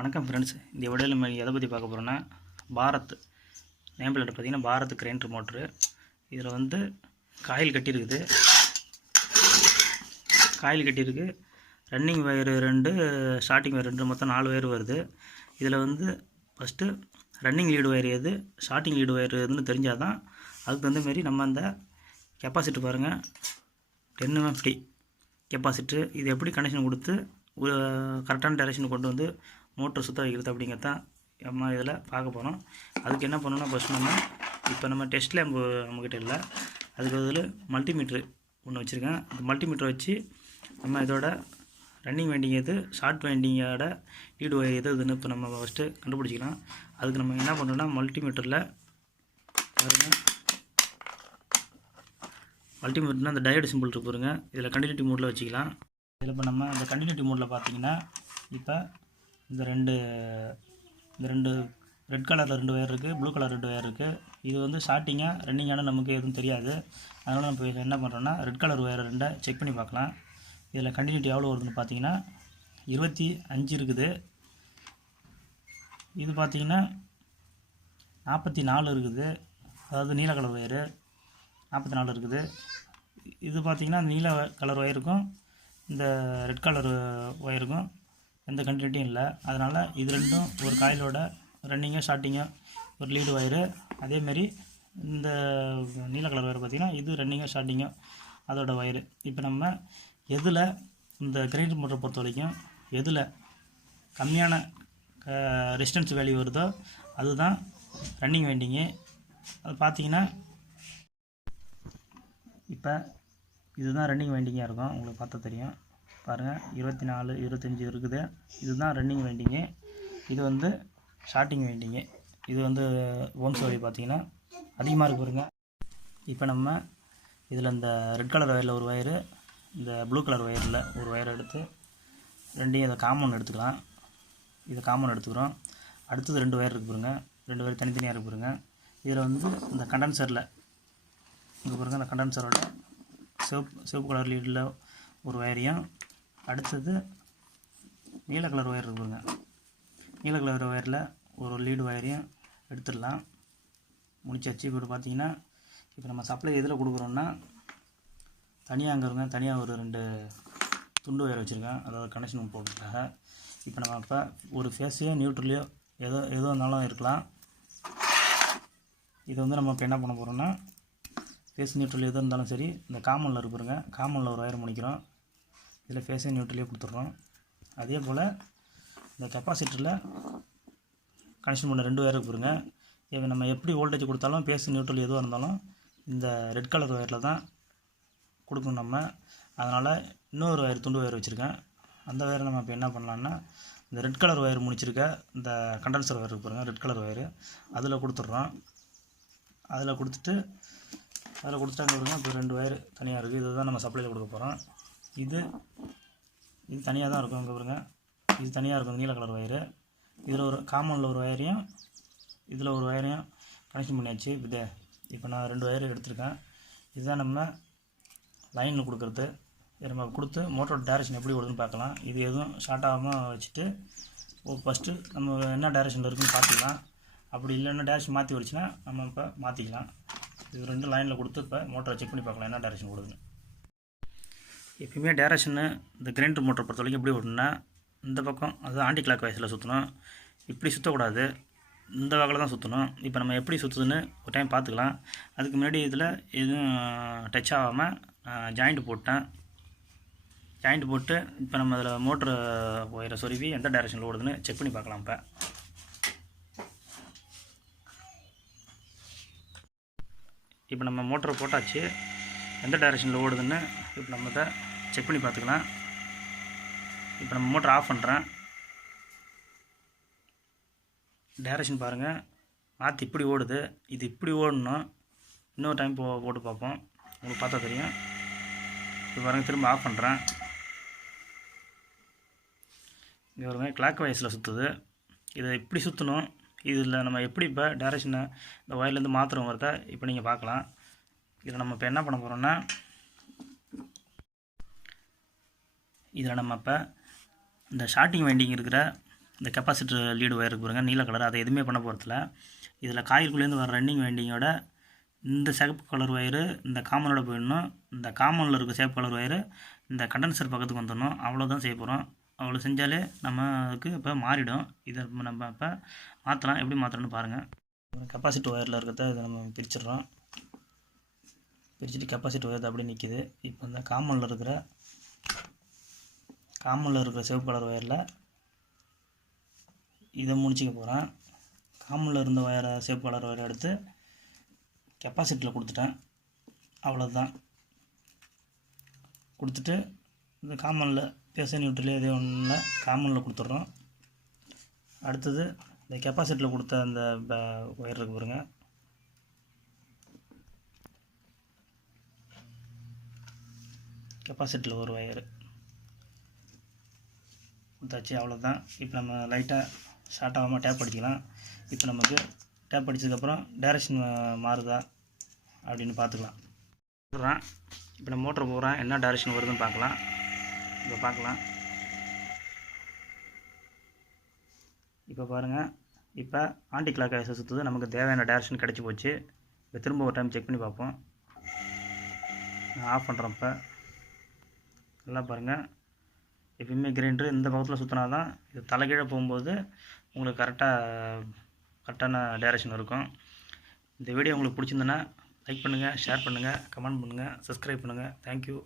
வணக்கம் ஃப்ரெண்ட்ஸ். இந்த வீடியோவில் நம்ம எதை பற்றி பார்க்க போகிறோன்னா, பாரத் நேம் பிளேட் பார்த்தீங்கன்னா பாரத் கிரைண்டர் மோட்ரு. இதில் வந்து காயில் கட்டியிருக்குது. ரன்னிங் வயரு 2, ஸ்டார்டிங் வயர் 2, மொத்தம் 4 வயர் வருது. இதில் வந்து ஃபஸ்ட்டு ரன்னிங் லீடு வயர் எது, ஸ்டார்டிங் லீடு வயர் எதுன்னு தெரிஞ்சால் தான் அதுக்கு தகுந்தமாரி நம்ம அந்த கெப்பாசிட்டர் பாருங்கள், 10 கெப்பாசிட்டர் இது எப்படி கனெக்ஷன் கொடுத்து ஒரு கரெக்டான டைரெக்ஷன் கொண்டு வந்து மோட்டர் சுற்ற வைக்கிறது அப்படிங்கிறதான் நம்ம இதில் பார்க்க போகிறோம். அதுக்கு என்ன பண்ணணும்னா, ஃபஸ்ட் நம்ம டெஸ்ட் லேம்பு நம்மக்கிட்ட இல்லை, அதுக்கு பதில் மல்டிமீட்ரு ஒன்று வச்சுருக்கேன். அந்த மல்டிமீட்டர் வச்சு நம்ம இதோட ரன்னிங் வைண்டிங் எது, ஷார்ட் வைண்டிங்கோட லீடு வயர் எது இதுன்னு இப்போ நம்ம ஃபஸ்ட்டு கண்டுபிடிச்சிக்கலாம். அதுக்கு நம்ம என்ன பண்ணுறோன்னா, மல்டிமீட்டரில் அந்த டயோடு சிம்பிள் இருக்குங்க, இதில் கண்டினியூட்டி மோடில் வச்சுக்கலாம். இதில் இப்போ நம்ம இந்த கண்டினியூட்டி மோடில் பார்த்தீங்கன்னா, இப்போ இந்த ரெண்டு ரெட் கலரில் 2 வயர் இருக்குது, ப்ளூ கலர் 2 வயர் இருக்குது. இது வந்து ஸ்டார்டிங்காக ரன்னிங்கான நமக்கு எதுவும் தெரியாது. அதனால் நம்ம இப்போ என்ன பண்ணுறோன்னா, ரெட் கலர் வயர் 2 செக் பண்ணி பார்க்கலாம். இதில் கண்டினியூட்டி எவ்வளோ வருதுன்னு பார்த்தீங்கன்னா 25 இருக்குது. இது பார்த்தீங்கன்னா 44 இருக்குது, அதாவது நீல கலர் வயரு 44 இருக்குது. இது பார்த்திங்கன்னா நீல கலர் ஒயருக்கும் இந்த ரெட் கலர் ஒயருக்கும் எந்த கண்டினியூட்டியும் இல்லை. அதனால் இது ரெண்டும் ஒரு காயிலோட ரன்னிங்காக ஸ்டார்டிங்காக ஒரு லீடு வயரு. அதேமாரி இந்த நீல கலர் வயர் பார்த்திங்கன்னா இது ரன்னிங்காக ஸ்டார்டிங்காக அதோட வயரு. இப்போ நம்ம எதில் இந்த கிரைண்டர் மோட்டரை பொறுத்த வரைக்கும் எதில் கம்மியான ரெசிஸ்டன்ஸ் வேல்யூ வருதோ அதுதான் ரன்னிங் வைண்டிங்கு. அது பார்த்திங்கன்னா இப்போ இதுதான் ரன்னிங் வைண்டிங்காக இருக்கும், உங்களுக்கு பார்த்தா தெரியும் பாருங்கள். 24, 25 இருக்குது, இதுதான் ரன்னிங் வைண்டிங்கு. இது வந்து ஸ்டார்டிங் வைண்டிங்கு. இது வந்து ஓம்ஸ் வழி பார்த்திங்கன்னா அதிகமாக இருக்கு பாருங்க. இப்போ நம்ம இதில் இந்த ரெட் கலர் வயரில் ஒரு வயரு, இந்த ப்ளூ கலர் வயரில் ஒரு வயர் எடுத்து ரெண்டையும் இதை காமன் எடுத்துக்கலாம். இதை காமன் எடுத்துக்கிறோம். அடுத்தது 2 வயர் இருக்கு பாருங்க, 2 வயர் தனித்தனியாக இருக்கு பாருங்க. இதில் வந்து இந்த கண்டென்சரில் இங்கே பாருங்கள், இந்த கண்டென்சரோட சிவப்பு கலர் லீடில் ஒரு வயரையும், அடுத்தது நீல கலர் வயர் இருக்குங்க, நீல கலர் வயரில் ஒரு லீடு வயரையும் எடுத்துடலாம். முடிச்சாச்சு. இப்போ பார்த்தீங்கன்னா இப்போ நம்ம சப்ளை எதில் கொடுக்குறோன்னா, தனியாக அங்கே இருங்க, தனியாக ஒரு 2 துண்டு வயர் வச்சுருக்கேன், அதாவது கனெக்ஷன் போடுறதுக்காக. இப்போ நம்ம ஒரு ஃபேஸையோ நியூட்ரலையோ எதோ இருந்தாலும் இருக்கலாம். இது வந்து நம்ம இப்போ என்ன பண்ண போகிறோம்னா, ஃபேஸ் நியூட்ரல் எது இருந்தாலும் சரி, இந்த காமனில் இருக்குறங்க, காமனில் ஒரு வயர் முடிக்கிறோம், இதில் ஃபேஸே நியூட்ரலே கொடுத்துட்றோம். அதே போல் இந்த கெப்பாசிட்டரில் கனெக்ஷன் பண்ண 2 வயர் இருக்குங்க. இப்போ நம்ம எப்படி வோல்டேஜ் கொடுத்தாலும் ஃபேஸ் நியூட்ரல் எதுவாக இருந்தாலும் இந்த ரெட் கலர் வயரில் தான் கொடுக்கணும் நம்ம. அதனால் இன்னொரு வயர் துண்டு வயர் வச்சுருக்கேன். அந்த வயரை நம்ம இப்போ என்ன பண்ணலான்னா, இந்த ரெட் கலர் வயர் முடிச்சிருக்க இந்த கண்டென்சர் வயர் இருக்கு பாருங்கள், ரெட் கலர் வயரு, அதில் கொடுத்துட்றோம். அதில் கொடுத்துட்டாங்க பாருங்க. இப்போ 2 வயர் தனியாக இருக்குது, இது தான் நம்ம சப்ளையில் கொடுக்க போகிறோம். இது தனியாக தான் இருக்கும், இங்கே பாருங்க, இது தனியாக இருக்கும் நீல கலர் வயரு. இதில் ஒரு காமனில் ஒரு வயரையும் இதில் ஒரு வயரையும் கனெக்ஷன் பண்ணியாச்சு. இப்போ நான் 2 வயர் எடுத்திருக்கேன். இதுதான் நம்ம லைனில் கொடுக்குறது. இதை நம்ம கொடுத்து மோட்டரோட டைரெக்ஷன் எப்படி ஓடுதுன்னு பார்க்கலாம். இது எதுவும் ஷார்ட் ஆகாமல் வச்சுட்டு ஃபஸ்ட்டு நம்ம என்ன டைரெக்ஷனில் இருக்குதுன்னு பார்த்துக்கலாம். அப்படி இல்லைன்னா டைரெக்ஷன் மாற்றி வச்சுன்னா நம்ம இப்போ மாற்றிக்கலாம். இது 2 லைனில் கொடுத்து இப்போ மோட்டரை செக் பண்ணி பார்க்கலாம் என்ன டைரெக்ஷன் ஓடுதுன்னு. எப்பயுமே டைரெக்ஷனு இந்த கிரைண்டர் மோட்டரை பொறுத்த வரைக்கும் எப்படி ஓடணுன்னா, இந்த பக்கம் அது ஆன்டி கிளாக் வைஸில் சுற்றணும், இப்படி சுற்றக்கூடாது, இந்த வகையில் தான் சுற்றணும். இப்போ நம்ம எப்படி சுற்றுதுன்னு ஒரு டைம் பார்த்துக்கலாம். அதுக்கு முன்னாடி இதில் எதுவும் டச் ஆகாமல் ஜாயிண்ட் போட்டேன். ஜாயிண்ட் போட்டு இப்போ நம்ம அதில் மோட்ரு ஒயரை சொருவி எந்த டைரெக்ஷனில் ஓடுதுன்னு செக் பண்ணி பார்க்கலாம். இப்போ நம்ம மோட்டரை போட்டாச்சு, எந்த டைரெக்ஷனில் ஓடுதுன்னு இப்போ நம்ம இதை செக் பண்ணி பார்த்துக்கலாம். இப்போ நம்ம மோட்டரை ஆஃப் பண்ணுறேன். டைரெக்ஷன் பாருங்கள், மாற்றி இப்படி ஓடுது, இது இப்படி ஓடணும். இன்னொரு டைம் போட்டு பார்ப்போம், உங்களுக்கு பார்த்தா தெரியும். இப்போ பாருங்கள், திரும்ப ஆஃப் பண்ணுறேன். இங்கே பாருங்க, கிளாக் வைஸில் சுற்றுது. இதை இப்படி சுற்றணும். இதில் நம்ம எப்படி இப்போ டைரெக்ஷனை இந்த ஒயர்லேருந்து மாற்றுறோங்கிறத இப்போ நீங்கள் பார்க்கலாம். இதில் நம்ம இப்போ என்ன பண்ண போகிறோன்னா, இதில் நம்ம இப்போ இந்த ஷார்ட்டிங் வைண்டிங் இருக்கிற இந்த கெப்பாசிட்டர் லீடு ஒயர் இருக்கு பாருங்க, நீல கலர். அதை எதுவுமே பண்ண போகிறதில்ல. இதில் காயிலுக்குள்ளேருந்து வர ரன்னிங் வைண்டிங்கோட இந்த சிகப்பு கலர் ஒயரு இந்த காமனோட போயிடணும். இந்த காமனில் இருக்க சிவப்பு கலர் ஒயரு இந்த கண்டென்சர் பக்கத்துக்கு வந்துடணும். அவ்வளோதான் செய்ய போகிறோம். அவ்வளோ செஞ்சாலே நமக்கு இப்போ மாறிடும். இதை நம்ம இப்போ மாற்றலாம். எப்படி மாற்றணும்னு பாருங்கள். கெப்பாசிட்டர் ஒயரில் இருக்கிறத இதை நம்ம பிரிச்சிடுறோம். பிரிச்சுட்டு கெப்பாசிட்டர் ஒயர் அப்படியே நிற்கிது. இப்போ இந்த காமனில் இருக்கிற சிவப்பு கலர் ஒயரில் இதை முடிச்சிக்க போகிறேன். காமனில் இருந்த ஒயரை சிவப்பு கலர் ஒயரை எடுத்து கெப்பாசிட்டரில் கொடுத்துட்டேன். அவ்வளோதான். கொடுத்துட்டு இந்த காமனில் பேச நியூட்ரலே எதே ஒன்றும் காமனில் கொடுத்துட்றோம். அடுத்தது இந்த கெப்பாசிட்டரில் கொடுத்த அந்த ஒயர் இருக்கு பாருங்க, கெப்பாசிட்டரில் ஒரு ஒயர் கொடுத்தாச்சு. அவ்வளோதான். இப்போ நம்ம லைட்டாக ஷார்ட் ஆகாமல் டேப் அடிக்கலாம். இப்போ நமக்கு டேப் அடித்ததுக்கப்புறம் டைரக்ஷன் மாறுதா அப்படின்னு பார்த்துக்கலாம். இப்போ நான் மோட்டர் போகிறேன், என்ன டைரக்ஷன் வருதுன்னு பார்க்கலாம். இப்போ பார்க்கலாம். இப்போ பாருங்கள், இப்போ ஆன்டி கிளாக் வைஸை சுற்றுது. நமக்கு தேவையான டைரக்ஷன் கிடச்சி போச்சு. இப்போ திரும்ப ஒரு டைம் செக் பண்ணி பார்ப்போம். நான் ஆஃப் பண்ணுறேன். இப்போ நல்லா பாருங்கள், எப்பயுமே கிரைண்டர் இந்த பக்கத்தில் சுற்றினா தான் இது தலைகீழே போகும்போது உங்களுக்கு கரெக்டான டைரக்ஷன் இருக்கும். இந்த வீடியோ உங்களுக்கு பிடிச்சிருந்ததுன்னா லைக் பண்ணுங்கள், ஷேர் பண்ணுங்கள், கமெண்ட் பண்ணுங்கள், சப்ஸ்கிரைப் பண்ணுங்கள். தேங்க்யூ.